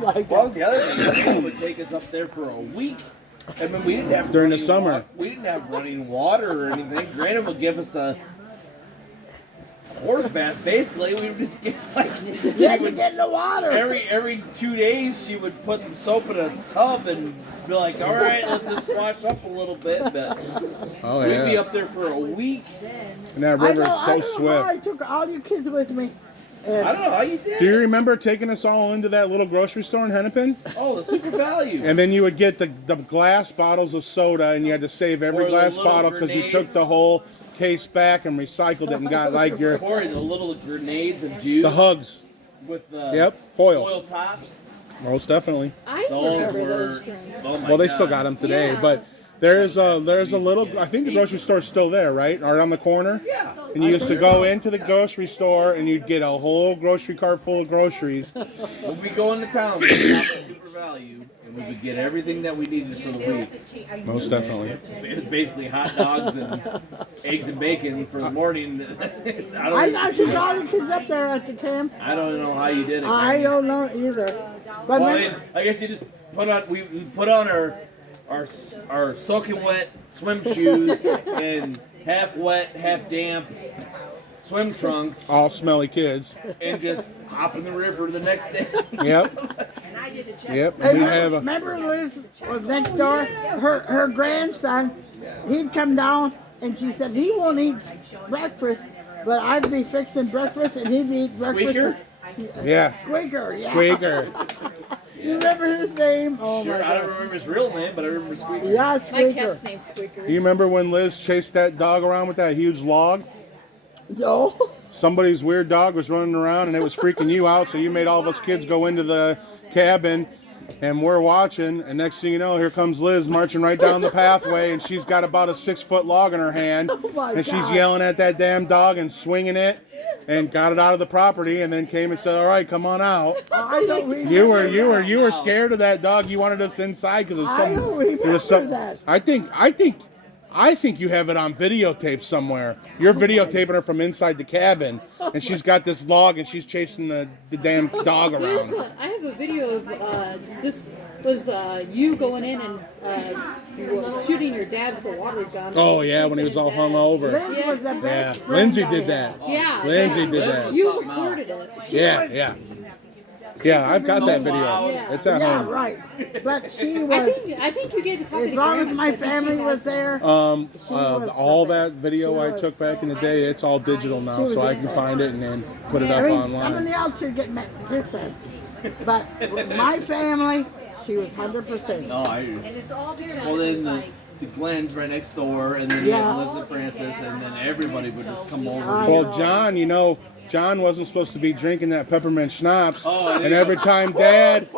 What was the other thing? It would take us up there for a week. I mean, we didn't have during the summer. We didn't have running water or anything. Granted, would give us a horse bath. Basically, we would just get like Yeah, you get in the water. every 2 days she would put some soap in a tub and be like, "All right, let's just wash up a little bit." But we'd be up there for a week. And that river is so swift. I took all your kids with me. I don't know how you did. Do you remember taking us all into that little grocery store in Hennepin? Oh, the Super Value. And then you would get the glass bottles of soda, and you had to save every Or the glass little bottle because you took grenades. the whole case back and recycled it and got like your Or the little grenades and juice. the hugs. With the Yep, foil. foil tops. Most definitely. I Those remember were. those drinks. Oh my Well, they God. still got them today, Yeah. but there's a little. I think the grocery store's still there, right? Or on the corner. Yeah. And you used to go into the grocery store and you'd get a whole grocery cart full of groceries. When we go into town, we stop at Super Value, and we would get everything that we needed for the week. Most definitely. It was basically hot dogs and eggs and bacon for the morning. I took all your kids up there at the camp. I don't know how you did it. I man. don't know either. But Well, I, then- mean, I guess you just put on. We put on our soaking wet swim shoes and half wet, half damp swim trunks, All smelly kids. and just hop in the river the next day. Yep. Yep. Hey, And we'd have a. remember Liz was next door? Her grandson, he'd come down and she said he won't eat breakfast, but I'd be fixing breakfast and he'd eat breakfast. Squeaker? Yeah. Squeaker, yeah. Squeaker. You remember his name? Oh Sure, my I don't God. remember his real name, but I remember Squeaker. Yeah, My Squeaker. cat's name's Squeakers. Do you remember when Liz chased that dog around with that huge log? No. Somebody's weird dog was running around and it was freaking you out, so you made all of us kids go into the cabin and we're watching, and next thing you know, here comes Liz marching right down the pathway, and she's got about a 6-foot log in her hand, my and she's God. yelling at that damn dog and swinging it, and got it out of the property, and then came and said, "All right, come on out." I don't remember. You were scared of that dog. You wanted us inside because I don't remember that. I think you have it on videotape somewhere. You're videotaping her from inside the cabin, and she's got this log, and she's chasing the damn dog around. I have a video of this was you going in and shooting your dad with a water gun. Oh yeah, when he was all hung over. Liz was the Yeah, best friend Lindsay I did had. that. Yeah. Lindsay yeah. did that. You recorded it. Yeah, I've got that video. Yeah. It's at Yeah, home. right. But she I was, think you gave a copy as to long as Grandma my because she family has- was there. All that video I took back in the day, it's all digital now, so I can find it and then put it up Somebody online. else should get pissed at. But with my family, she was 100%. No, well, then the Glenn's right next door, and then you Yeah. have Liz and Francis, and then everybody would just come over. I Well, know. John wasn't supposed to be drinking that peppermint schnapps, Oh, and every time Dad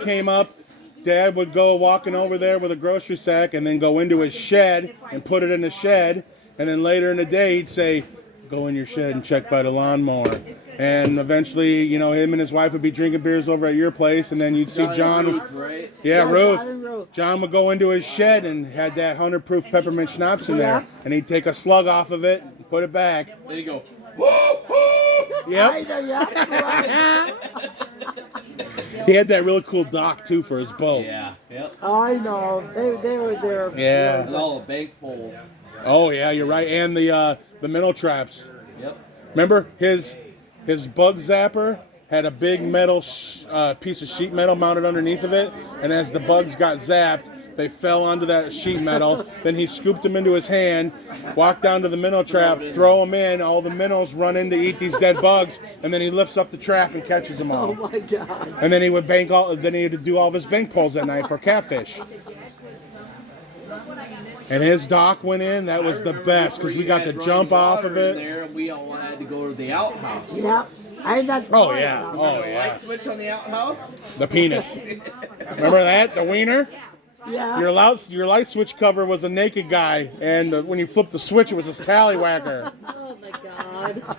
came up, Dad would go walking over there with a grocery sack and then go into his shed and put it in the shed, and then later in the day he'd say, "Go in your shed and check by the lawnmower." And eventually, him and his wife would be drinking beers over at your place, and then you'd see John. Ruth, right? Yeah, Yeah, Ruth. John and Ruth. John would go into his shed and had that 100-proof peppermint schnapps in there, and he'd take a slug off of it and put it back. Then you go, I Yep. know, yeah. He had that really cool dock too for his boat. yeah, yep. I know. They were there. Yeah. And all the bank poles. Oh yeah, you're right. And the minnow traps. Yep. Remember his bug zapper had a big metal piece of sheet metal mounted underneath of it, and as the bugs got zapped, they fell onto that sheet metal. Then he scooped them into his hand, walked down to the minnow trap, throw them in. All the minnows run in to eat these dead bugs, and then he lifts up the trap and catches them all. Oh my God. And then he would Then he would do all of his bank pulls at night for catfish. And his dock went in. That was the best because we got to jump off of it. There, and we all had to go to the outhouse. Yep. I had that. Oh yeah. toy. Oh The yeah. light switch on the outhouse. The penis. Remember that? The wiener? Yeah. Your light switch cover was a naked guy, and when you flipped the switch, it was a tallywhacker. Oh my God.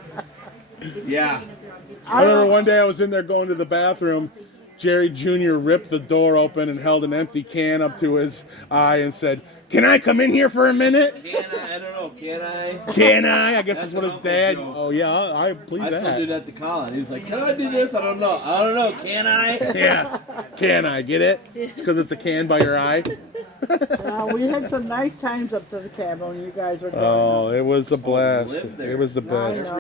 Yeah. I remember one day I was in there going to the bathroom, Jerry Jr. ripped the door open and held an empty can up to his eye and said, "Can I come in here for a minute?" Can I? I don't know. Can I? Can I? I guess That's that's what his Uncle dad. Joe. Oh yeah, I believe I still that. do that to Colin. He's like, "Can I do this? I don't know. I don't know. Can I?" Yeah. Can I get it? It's because it's a can by your eye. We had some nice times up to the cabin when you guys were growing up. Oh, it was a blast. lived there. It was the I best. know.